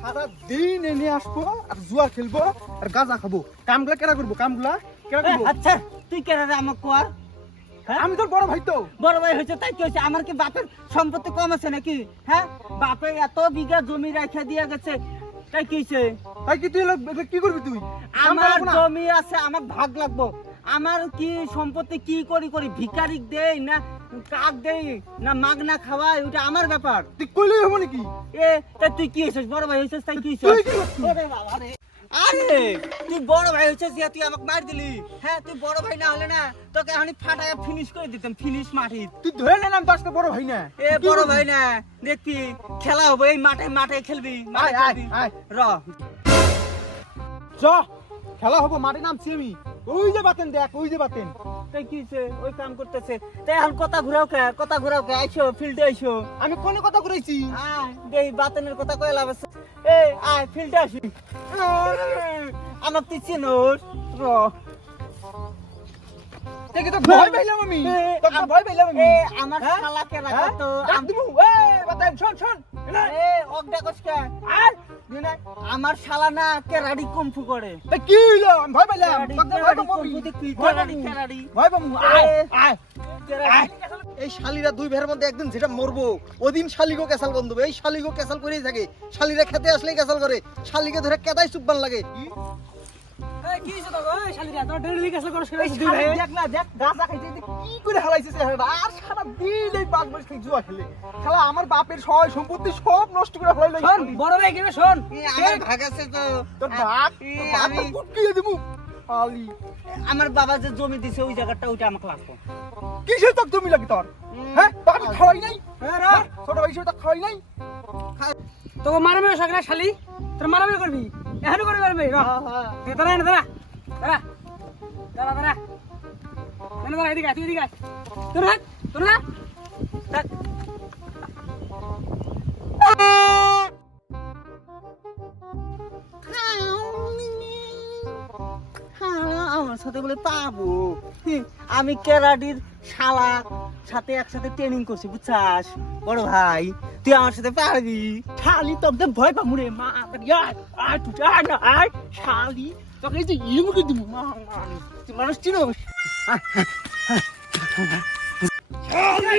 সারা দিন এনে আসবো আর জুয়া খেলবো আর গাঁজা খাবো। কামগুলা কেনা করবো? আচ্ছা তুই কেন রে আমাকে কর? আমি তোর বড় ভাই তো। বড় ভাই হয়েছে তাই কি হয়েছে? আমার কি বাপের সম্পত্তি কম আছে নাকি? হ্যাঁ, বাপে এত বিঘা জমি রেখে দিয়ে গেছে, তাই কি হয়েছে? তাই কি তুই কি করবি? তুই আমার জমি আছে, আমার ভাগ লাগবো। আমার কি সম্পত্তি কি করি ভিখারি দেই না কাক দেই না মাগনা খাওয়াই, ওটা আমার ব্যাপার। তুই কইলেই হবো নাকি? এ তাই তুই কি হয়েছিস? বড় ভাই হয়েছিস তাই কি হয়েছিস? ওরে বাবা রে, আরে তুই বড় ভাই হয়েছিস যে তুই আমাকে মার দিলি। হ্যাঁ, তুই বড় ভাই না হলে না তোকে আমি ফাটায় ফিনিশ করে দিতাম, ফিনিশ মাটির। তুই ধরে নিলাম তো আজকে বড় ভাই না। এ বড় ভাই না, দেখবি খেলা হবে এই মাঠে খেলবি। আয় র চ, খেলা হবো, মাঠে নামছি আমি। ওই যে বাতেন দেখ, ওই যে বাতেন। তাই কি হয়েছে? ওই কাম করতেছে তাই এখন কথা ঘুরাও কে আইসো ফিল্ডে আইসো। আমি কোনে কথা কইছি? আয় দেই বাতেনের কথা কইলা আছে। এ আয় ফিল্ডে আসি। আমার তুই চিনোস? র দেখি তো ভয় পাইলাম আমি। তোর ভয় পাইলাম আমি। এ আমার শালাকে রাখো তো। বাতেন শোন এ অগডা কসকা আর দিনা আমার শালা না কেরাডি কমফু করে। এই কি হইলো? আমি ভয় পাইলাম। তোকে ভয় পাবো আমি। কেরাডি ভয় পাবো। আয় আয় কেরাডি। এই শালিরা দুই ভাইয়ের মধ্যে একদিন যেটা মরবো ওদিন শালিগো ক্যাসাল বন্ধ। এই শালিগো ক্যাসাল করেই থাকে। শালিরা খেতে আসলেই ক্যাসাল করে। শালিকে ধরে কেদাই চুপবান লাগে। এই কি হইছে তোর? ওই শালিরা তোর ডেলি ক্যাসল করছ এই শালি দেখ না, দেখ গাঁজা খাইতে কি করে হালাইছে চেহারাটা। আর সারা দিন এই বাঘ বসে খাই জুয়া খেলে। শালা আমার বাপের সয় সম্পত্তি সব নষ্ট করে ফেলাইলো। শোন বড় ভাই কেন শোন, আমার ভাগ আছে তো। তোর ভাগ? আমি কুটকিয়ে দেবো। শালি আমার বাবা যে জমি দিছে ওই জায়গাটা ওইটা আমাকে লাগবে। কিসের তক জমি লাগে তোর? হ্যাঁ, তোকে খাওয়াই নাই? হ্যাঁ, ছোট ভাই হিসেবে তোকে খাওয়াই নাই? তোকে মারামারি শখ না শালি? তোর মারামারি করবি? এখনো করবি মারামারি? র দাঁড়া না, দাঁড়া এদিকে তুই এদিকে তোর না আমার সাথে বলে পাবো। আমি কেরাডির শালা সাথে একসাথে ট্রেনিং করছি বুঝছাস বড় ভাই, তুই আমার সাথে পারবি? শালি তোকে ভয় পাবো রে মা। আয় তুই আয় না, আয় শালি তোকে এই যে ইমুকে দিব। তুই মানুষ চিনোস? শালি